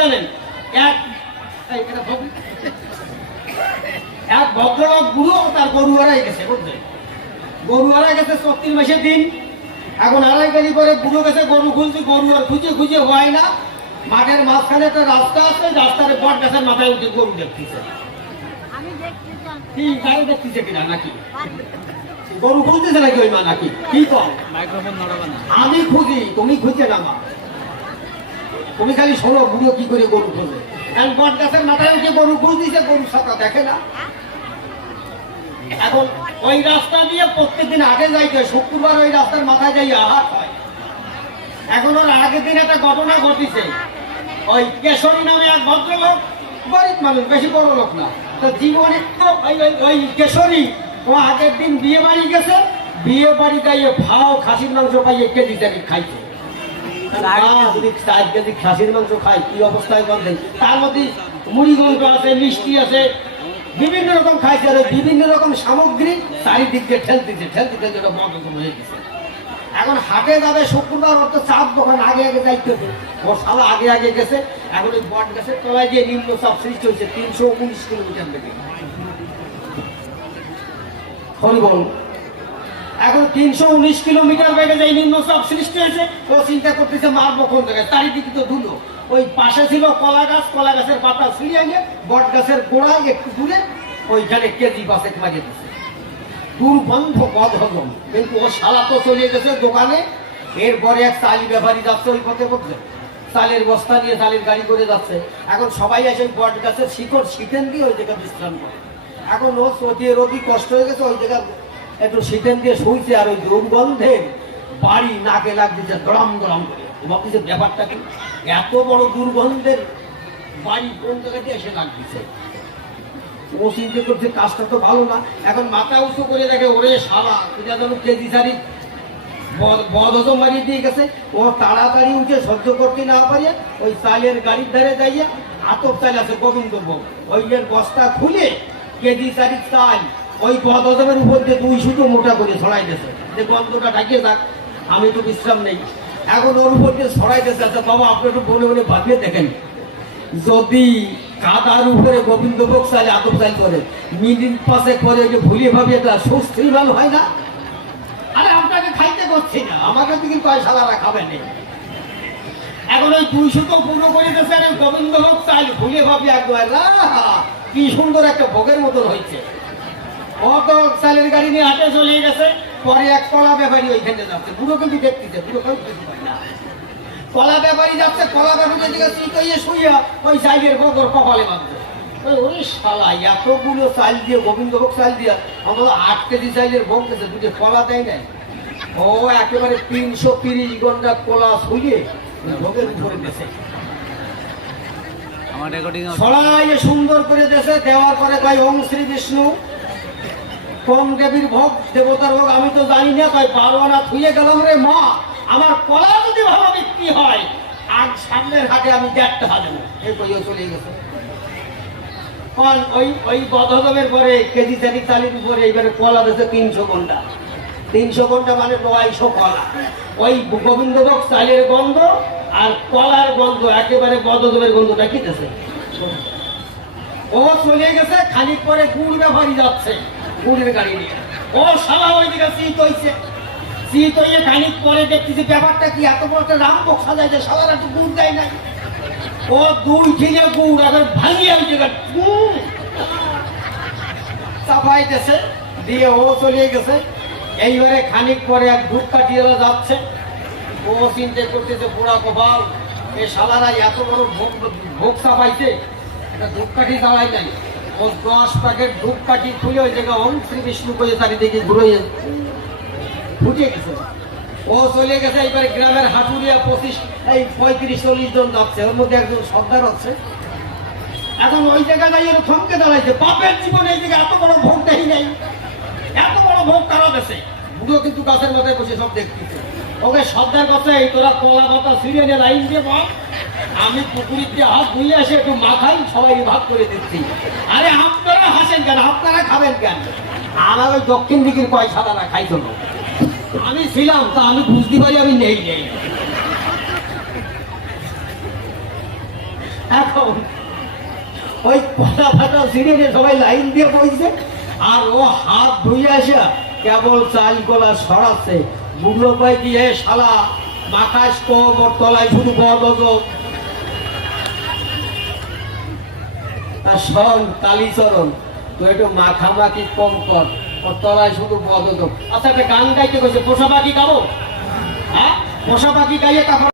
জানেন? এক এক ভদ্রলোক বুড়ো তার গরু হারাই গেছে বুঝলেন? গরু হারাই গেছে ছত্রিশ মাসের দিন। এখন আড়াই কেজি করে বুড়ো গেছে গরু খুঁজছে গরু আর খুঁজে খুঁজে হয় না। মাঠের মাঝখানে একটা রাস্তা আছে রাস্তার বট গাছের মাথায় উঠে গরু দেখতেছে। আমি দেখতে চাই। কি গাড়ি দেখতেছে কিনা নাকি? গরু খুঁজতেছে নাকি ওই মা নাকি? কি না। আমি খুঁজি তুমি খুঁজে না মা। তুমি খালি শোনো বুড়ো কি করে গরু খুঁজে কারণ বট গাছের মাথায় উঠে গরু খুঁজতেছে গরু সাঁতা দেখে না। এখন ওই রাস্তা দিয়ে প্রত্যেকদিন আগে যাইতে শুক্রবার ওই রাস্তার মাথায় যাই হাট হয়। এখন ওর আগের দিন একটা ঘটনা ঘটিছে। ওই কেশরী নামে এক ভদ্রলোক, গরিব মানুষ, বেশি বড় লোক না, তো জীবনে ওই কেশরী, ও আগের দিন বিয়ে বাড়ি গেছে, বিয়ে বাড়ি গাইয়ে ভাও, খাসির মাংস পাইয়ে কেজি চারি খাইছে। যদি খাসির মাংস খাই, কি অবস্থায় তার মধ্যে মুড়ি আছে, মিষ্টি আছে। বিভিন্ন রকম খাইছে, আর বিভিন্ন রকম সামগ্রী চারিদিক দিয়ে ঠেলতেছে ঠেলতে ঠেলতে ওটা বন্ধ হয়ে গেছে। এখন হাটে যাবে, শুক্রবার ওর তো চাপ দোকান আগে আগে যাইতে হবে। ওর সালা আগে আগে গেছে, এখন ওই বট গাছের তলায় যে নিম্ন চাপ সৃষ্টি হয়েছে, তিনশো উনিশ কিলোমিটার বেগে। হরিবল এখন তিনশো উনিশ কিলোমিটার বেগে যে নিম্ন চাপ সৃষ্টি হয়েছে, ও চিন্তা করতেছে মারবো কোন জায়গায়? চারিদিকে তো ধুলো। ওই পাশে ছিল কলা গাছ, কলা গাছের পাতা ছিঁড়িয়ে নিয়ে বট গাছের গোড়ায় একটু দূরে ওইখানে কেজি বাসে মারিয়ে দিচ্ছে দুর্গন্ধ হজম কিন্তু ও শালা তো চলে গেছে দোকানে। এরপরে এক চালি ব্যাপারী যাচ্ছে ওই পথে পথে। চালের বস্তা নিয়ে চালের গাড়ি করে যাচ্ছে। এখন সবাই আসে ওই বট গাছের শিকড় শিখেন দিয়ে ওই জায়গায় বিশ্রাম করে। এখন ও চটিয়ে রোগী কষ্ট হয়ে গেছে, ওই জায়গায় একটু শীতেন দিয়ে শুইছে আর ওই দুর্গন্ধে বাড়ি নাকে লাগতেছে গরম গরম করে। ভাবতেছে ব্যাপারটা কি? এত বড় দুর্গন্ধের বাড়ি কোন জায়গা দিয়ে এসে লাগতেছে ও চিন্তা করছে, কাজটা তো ভালো না। এখন মাথা উঁচু করে দেখে, ওরে সারা যেন কেজি সারি বদহজম মারিয়ে দিয়ে গেছে। ও তাড়াতাড়ি উঠে সহ্য করতে না পারিয়ে, ওই চালের গাড়ির ধারে যাইয়া আতপ চাল আছে গোবিন্দভোগ ওই বস্তা খুলে কেজি চারি চাল ওই বদহজমের উপর দিয়ে দুই সুতো মোটা করে ছড়াই দিয়েছে। যে গন্ধটা ঢাকিয়ে থাক আমি তো বিশ্রাম নেই। এখন ওর উপর দিয়ে ছড়াই দিয়েছে আচ্ছা বাবা, আপনি একটু বলে বলে ভাবিয়ে দেখেন। যদি কাদার উপরে গোবিন্দভোগ চাল, আতপ চাল করে মিনিট পাশে করে যে ভুলিয়ে ভাবি এটা সুস্থির হয় না? আরে, আপনাকে খাইতে করছি না, আমাকে তো কিন্তু সালারা খাবেন নেই এখন ওই দুইশো তো পুরো করে আর ওই গোবিন্দভোগ চাল ভুলিয়ে ভাবি একবার কি সুন্দর একটা ভোগের মতন হয়েছে। অত চালের গাড়ি নিয়ে হাটে চলে গেছে পরে এক কলা ব্যাপারী ওইখানে যাচ্ছে। বুড়ো কিন্তু দেখতেছে বুড়ো না। কলা ব্যাপারী যাচ্ছে কলা ব্যাপারীর দিকে শুইয়া ওই গোবর কপালে বাঁধছে। ওই ওই শালা এতগুলো চাল দিয়ে গোবিন্দভোগ চাল দিয়ে আমার আট কেজি চাইলের ভোগ দিয়েছে দুটো কলা দেয় নাই? ও একেবারে তিনশো তিরিশ ঘণ্টা কলা শুয়ে ভোগের উপরে দিয়েছে আমার সুন্দর করে দেশে দেওয়ার পরে কয় ওম শ্রী বিষ্ণু কোন দেবীর ভোগ, দেবতার ভোগ, আমি তো জানি না, তাই বারো আনা থুয়ে গেলাম রে মা। আমার কলা যদি ভালো বিক্রি হয়, আজ সামনের হাটে আমি দেড়টা হাজার এই কইও চলে গেছে। কোন ওই ওই বদহজমের পরে, কেজি চারি চালির উপরে এইবারে কলা দিয়েছে তিনশো ঘণ্টা। তিনশো ঘণ্টা মানে নয়শো কলা। ওই গোবিন্দভোগ চালের গন্ধ আর কলার গন্ধ, একেবারে বদহজমের গন্ধটা কি দিতেছে ও চলে গেছে, খানিক পরে গুড় ব্যাপারী যাচ্ছে। গুড়ের গাড়ি নিয়ে। ও সালা ওইদিকে শীত হইছে। শীত হইয়ে খানিক পরে দেখতেছি ব্যাপারটা কি, এত বড় একটা রামভোগ সাজায় যে সালার একটু গুড় দেয় নাই। ও দুই ঠিলে গুড় আবার ভাঙিয়ে ওই জায়গা চাপাই দেছে দিয়ে ও চলে গেছে। এইবারে খানিক পরে এক দুধ কাটিয়ে যাচ্ছে। ও চিন্তা করতেছে, পোড়া কপাল এ শালারা এত বড় ভোগ ভোগ চাপাইছে এটা ধূপকাঠি চালাই নাই। দশ প্যাকেট ধূপকাঠি খুলে ওই জায়গায় ওম শ্রী বিষ্ণু করে চারিদিকে ঘুরে ফুটে গেছে। ও চলে গেছে এইবারে গ্রামের হাটুরিয়া পঁচিশ, এই পঁয়ত্রিশ, চল্লিশ জন যাচ্ছে। ওর মধ্যে একজন সর্দার আছে। এখন ওই জায়গায় ও থমকে দাঁড়াইছে। বাপের জীবনে এই জায়গায় এত বড় ভোগ দেখি নাই। এত বড় ভোগ কারা দেশে বুড়ো কিন্তু গাছের মাথায় বসে সব দেখতেছে। ওকে সর্দার কাছে এই তোরা কলা পাতা ছিঁড়ে নিয়ে লাইন দিয়ে বল। আমি পুকুরির দিয়ে হাত ধুয়ে এসে একটু মাখাই, সবাই ভাগ করে দিচ্ছি। আরে আপনারা হাসেন কেন? আপনারা খাবেন কেন? আমার ওই দক্ষিণ দিকের পয়সা দাদা খাইতো না আমি ছিলাম, তা আমি বুঝতে পারি আমি নেই নেই। এখন ওই কলা ফাটা সিঁড়ে সবাই লাইন দিয়ে পড়ছে আর ও হাত ধুয়ে আসা কেবল চাল গলা সরাচ্ছে। বুড়ো পাই দিয়ে শালা মাকাশ কোমর তলায় শুধু বদ তার সং কালীচরণ তো একটু মাখামাখি কম কর। ওর তলায় শুধু বদল আচ্ছা একটা গান গাইতে কইছে পোষা পাখি গাবো? হ্যাঁ? পোষা পাখি গাইয়ে তারপর